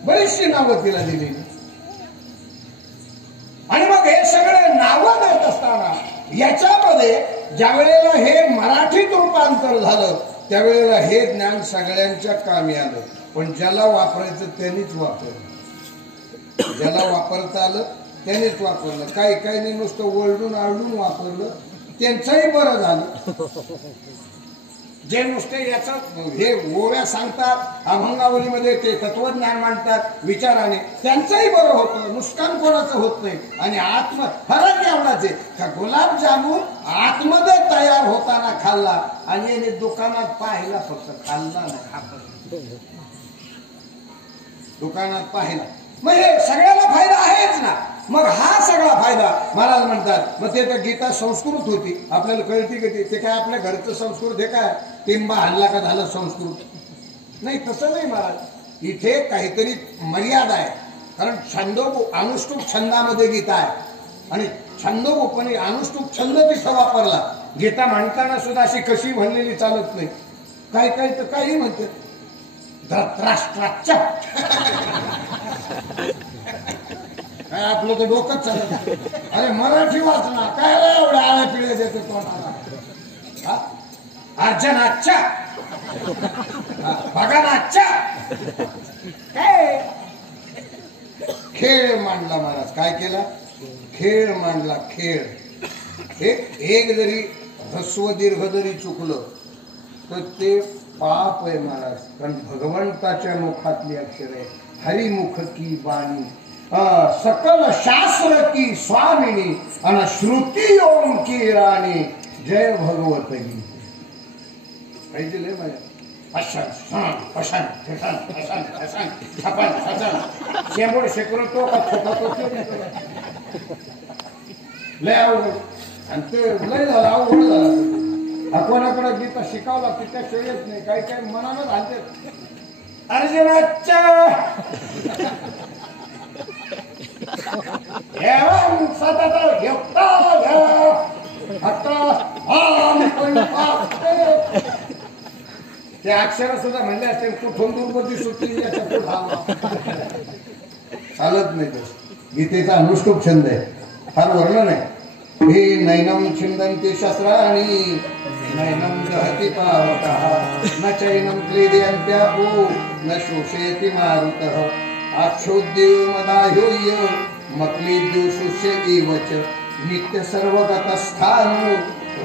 बरीचशी नावं तिला दिली. आणि मग हे सगळे नावं देत असताना याच्यामध्ये ज्या वेळेला हे मराठीत रूपांतर झालं त्यावेळेला हे ज्ञान सगळ्यांच्या कामी आलं. पण ज्याला वापरायचं त्यांनीच वापरलं. ज्याला वापरता आलं त्यांनीच वापरलं. काही काही नुसतं वळडून आळडून वापरलं त्यांचंही बरं झालं. जे नुसते याचं हे ओव्या सांगतात अभंगावलीमध्ये ते तत्वज्ञान मांडतात विचाराने त्यांचंही बरं होतं. नुकसान कोणाचं होत नाही. आणि फरक एवढाच आहे का गुलाबजामुन आतमध्ये तयार होताना खाल्ला आणि याने दुकानात पाहिला फक्त खाल्ला नाही. दुकानात पाहिला मग हे सगळ्याला फायदा आहेच ना. मग हा सगळा फायदा महाराज म्हणतात. मग ते तर गीता संस्कृत होती आपल्याला कळती की ते काय आपल्या घरचं संस्कृत हे काय टिंबा हल्ला का झालं संस्कृत नाही. तसं नाही महाराज. इथे काहीतरी मर्यादा आहे. कारण छंदोप अनुष्टुप छंदामध्ये गीता आहे आणि छंदोपणे अनुष्टुप छंद तिथं वापरला. गीता म्हणताना सुद्धा अशी कशी म्हणलेली चालत नाही. काही काही तर काही म्हणते धृतराष्ट्राच्या काय आपलं तर डोकंच चालत. अरे मराठी वाचना काय एवढ्या आळ्या पिळ्या देते तोंडाला. अर्जनाच्या भगनाच्या काय खेळ मांडला महाराज. काय केला? खेळ मांडला. खेळ एक जरी ह्रस्व दीर्घ जरी चुकलं तर ते पाप आहे महाराज. कारण भगवंताच्या मुखातली अक्षर आहे. हरिमुख की वाणी सकल शास्त्र की स्वामिनी आणि श्रुती ओम की राणी जय भगवत गीते. शेंबूड शेकून तो लय अवघड आणि ते लय झालं अवघड झाला. कोणाकडे गीता शिकावं लागते त्या शेळीच नाही. काही काही मनानं घालते. अर्जुनाच्या सतत ते अक्षर सुद्धा म्हणले असते कुठून दुर्गती सुटली चालत नाही. गीतेचा अनुष्टुप छंद आहे. फार वर्णन आहे. हे नैनम छिंदन्ति शस्त्राणि नैनम दहति पावकः न चैनम क्लेदयन्त्यापो न शोषयति मारुतः आक्षोद्यो मदाह्योय मक्लीद्यो शुष्य एवच नित्य सर्वगतस्थानो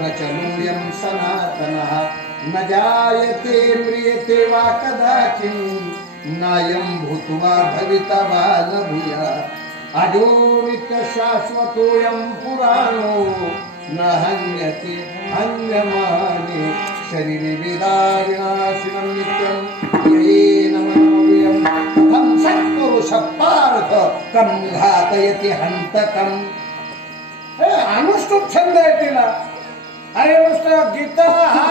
रचनोऽयं सनातनः न जायते म्रियते वा कदाचित् नायं भूत्वा भविता वा न भूयात् अजो नित्य शाश्वतोऽयं पुराणो न हन्यते हन्यमाने शरीरे वेदाविनाशिनं नित्यं ये नमः कम घातयति हंतकम. अनुष्टुप छंद आहे तिला. अरे नुसतं गीता हा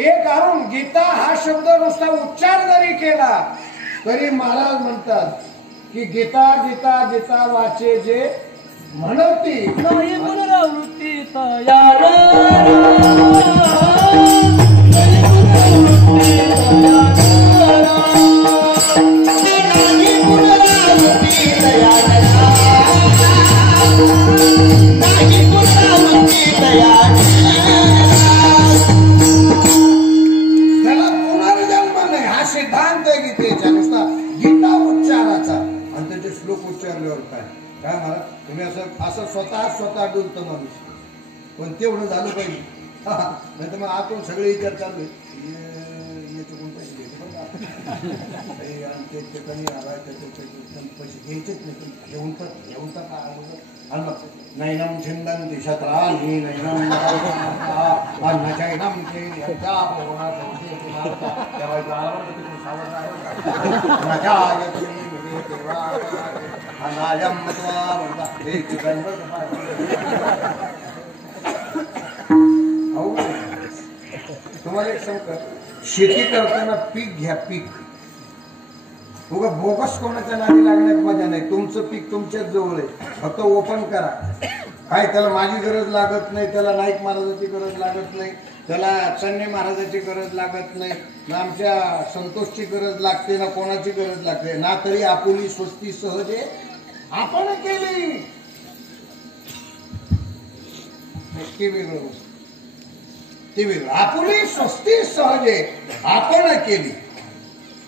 एक आणून गीता हा शब्द नुसता उच्चार जरी केला तरी महाराज म्हणतात की गीता गीता गीता वाचे जे म्हणती नाही पुनरावृत्ती तयार. त्याला पुनर्जन्म नाही हा सिद्धांत आहे गीतेचा नुसता गीता उच्चाराचा. आणि त्याचे श्लोक उच्चारल्यावर काय मला तुम्ही असं स्वतः डुलतं माणूस. पण तेवढं झालं पाहिजे. नाही तर मग आतून सगळे विचार चालू याचे कोण पैसे घ्यायचे बरं आणि ते ठिकाणी आला त्याचे पैसे घ्यायचेच नाही. घेऊन तर काय आणि मग नैनम छिंदन दिशत राही नैनम अन्नचैनम ते तुम्हाला एक सांगतो शेती करताना पीक घ्या. पीक उगा बोगस कोणाच्या नादी लागण्यात मजा नाही. तुमचं पीक तुमच्याच जवळ आहे. फक्त ओपन करा. काय त्याला माझी गरज लागत नाही, त्याला नाईक महाराजाची गरज लागत नाही, त्याला चन्ने महाराजाची गरज लागत नाही, ना आमच्या संतोषची गरज लागते, ना कोणाची गरज लागते. ना तरी आपुली स्वस्ती सहजे आपण केली. ते वेगळं ते वेगळं. आपुली स्वस्ती सहजे आपण केली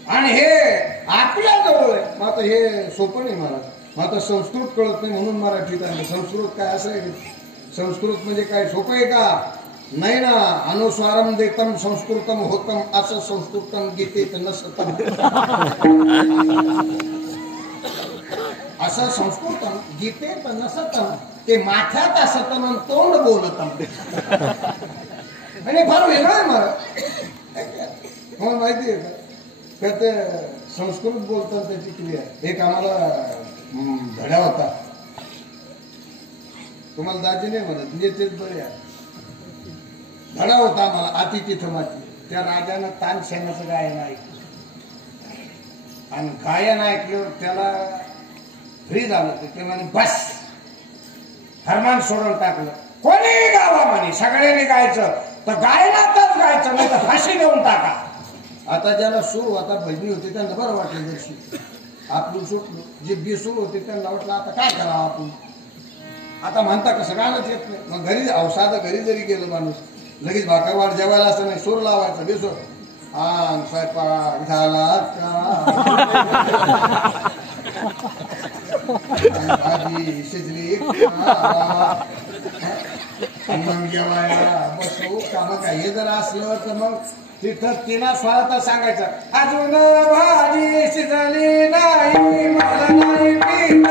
आणि हे आपल्या जवळ आहे. मग आता हे सोपं नाही महाराज. मग आता संस्कृत कळत नाही म्हणून मराठीत आहे. संस्कृत काय असं आहे? संस्कृत म्हणजे काय सोपं आहे का? नाही ना. अनुस्वारम देतम संस्कृतम होतम असं संस्कृतम गीतेत नसतम असं संस्कृतम गीतेत नसतम. ते माथ्यात असतम तोंड बोलतम. आणि फार वेगळं आहे महाराज. मला माहिती आहे का ते संस्कृत बोलतात त्याची क्रिया. एक आम्हाला धडा होता. तुम्हाला दाजी नाही म्हणत म्हणजे तेच बरे आहे. धडा होता आम्हाला अति तिथं माती. त्या राजानं तानसेनाचं गायन ऐकलं आणि गायन ऐकल्यावर त्याला फ्री झालं. ते म्हणे बस फरमान सोडून टाकलं. कोणी गावा म्हणे सगळ्यांनी गायचं तर गायनातच गायचं नाही तर फाशी देऊन टाका. आता ज्याला सूर होता भजनी होती त्यांना बरं वाटलं. जशी आपण सुटलो जे बेसूर होते त्यांना वाटलं आता काय करावं आपण. आता म्हणता कसं गाणंच येत नाही. मग घरी साधं घरी जरी गेलं माणूस लगेच भाकरवाड जेवायला असं नाही. सूर लावायचा बेसूर. हा स्वयंपाक झाला भाजी शिजली मग जेवायला बसू का. मग हे जर असलं तर मग तिथं तिला स्वतः सांगायचं अजून भाजी शिजली नाही मला नाही पीठ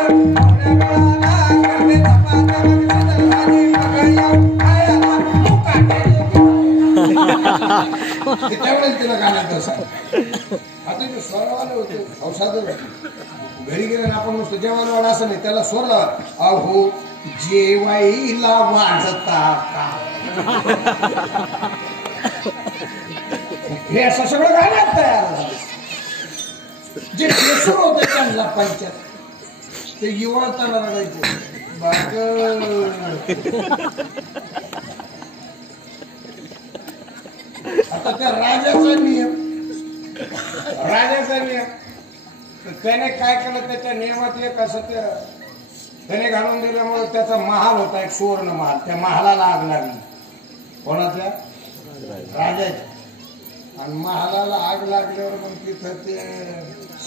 त्यावेळेस तिला गाण्यात असं. आता जे स्वरवाले होते औषध घरी गेले ना आपण नुसतं जेवायला वाला असं नाही. त्याला स्वर लावा. अहो जेवायला वाजता का. हे असं सगळं गाण्यात तयार झालं. जे बेसूर होते त्यांना पंचायत ते युवळताना रडायचे. आता त्या राजाचा नियम त्याने काय केलं त्याच्या नियमात एक असं त्याने घालून दिल्यामुळे त्याचा महाल होता एक सुवर्ण महाल. त्या महालाला आग लागली. कोणाच्या? राजाच्या. आणि महालाला आग लागल्यावर मग तिथं ते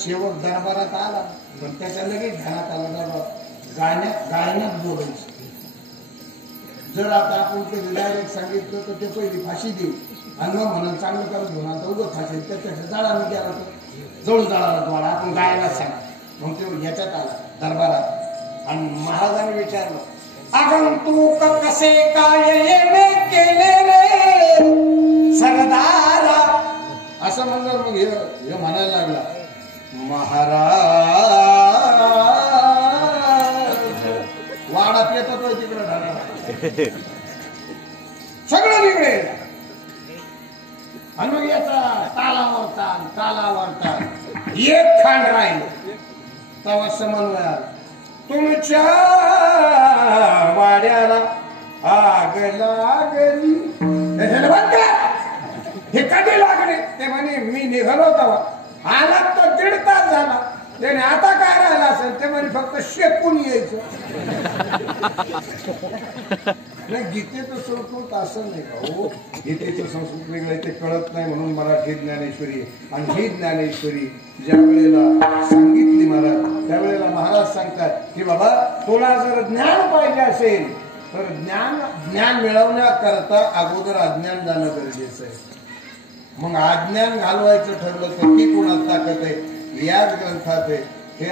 शेवट दरबारात आला. पण त्याच्या लगेच ध्यानात आला गायनात बोलायचं. जर आता आपण ते डायरेक्ट सांगितलं तर ते पहिली फाशी देऊ आणि मग म्हणून चांगलं करत घेऊन आता उगत फाशी त्याच्यापेक्षा जाळानं गेला तर जवळ जाळाला तुम्हाला आपण गायनात सांगा. मग ते ह्याच्यात आला दरबारात आणि महाराजांनी विचारलं आगंतुक कसे काय येणे केले रे सरदारा. असं म्हणलं. मग हे म्हणायला लागला महाराज येतात होय तिकडे ढाला सगळं निघेल आणि मग याचा तालावरता एक खांड राहील तेव्हा समन्वयात तुमच्या वाड्याला आग लागली हे कधी लागले ते म्हणे मी निघालो तेव्हा आला तर 1.5 तास झाला त्याने आता काय राहिलं असेल ते म्हणे फक्त शेकून यायचं नाही गीतेचं संस्कृत असं नाही का हो गीतेचं संस्कृत वेगळं ते कळत नाही म्हणून मराठी ज्ञानेश्वरी आणि ही ज्ञानेश्वरी ज्या वेळेला सांगितली महाराज त्यावेळेला महाराज सांगतात की बाबा तुला जर ज्ञान पाहिजे असेल तर ज्ञान मिळवण्याकरता अगोदर अज्ञान जाणं गरजेचं आहे मग अज्ञान घालवायचं ठरलं तर ती कोणात ताकद आहे याच ग्रंथात आहे हे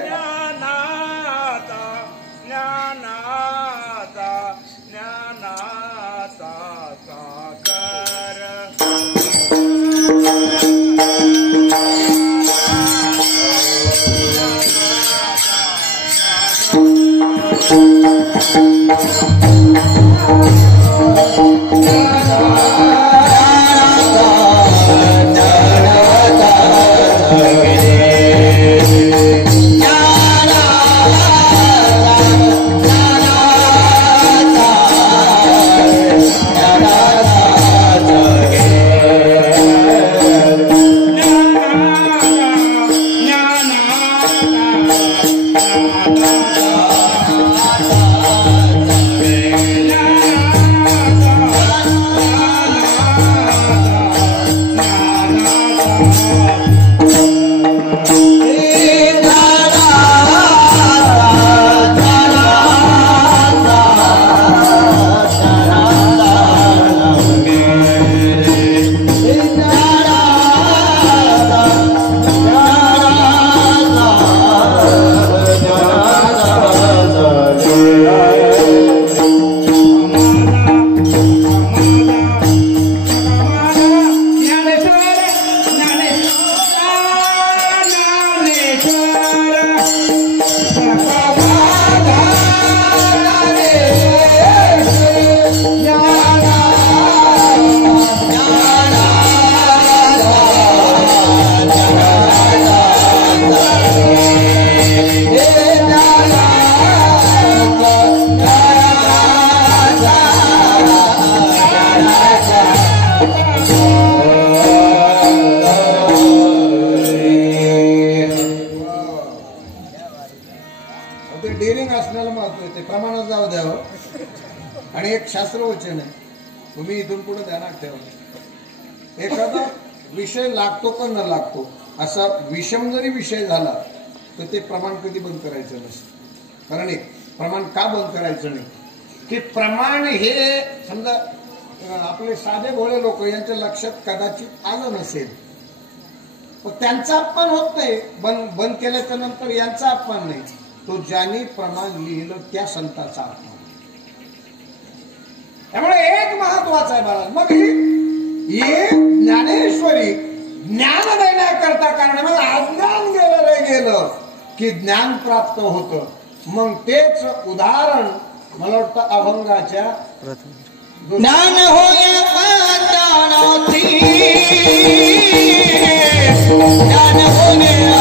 शास्त्रवचन आहे तुम्ही इथून पुढे ध्यानात ठेवा एखादा विषय लागतो का न लागतो असा विषम जरी विषय झाला तर ते प्रमाण कधी बंद करायचं नसतं कारण एक प्रमाण का बंद करायचं नाही की प्रमाण हे समजा आपले साधे भोळे लोक यांच्या लक्षात कदाचित आलं नसेल त्यांचा अपमान होत नाही बंद केल्याच्या नंतर यांचा अपमान नाही तो ज्यांनी प्रमाण लिहिलं त्या संताचा अपमान त्यामुळे एक महत्वाचं आहे महाराज मग ही ज्ञानेश्वरी ज्ञान देण्याकरता कारण मग अज्ञान गेलं की ज्ञान प्राप्त होतं मग तेच उदाहरण मला वाटतं अभंगाच्या ज्ञान होय ज्ञान होय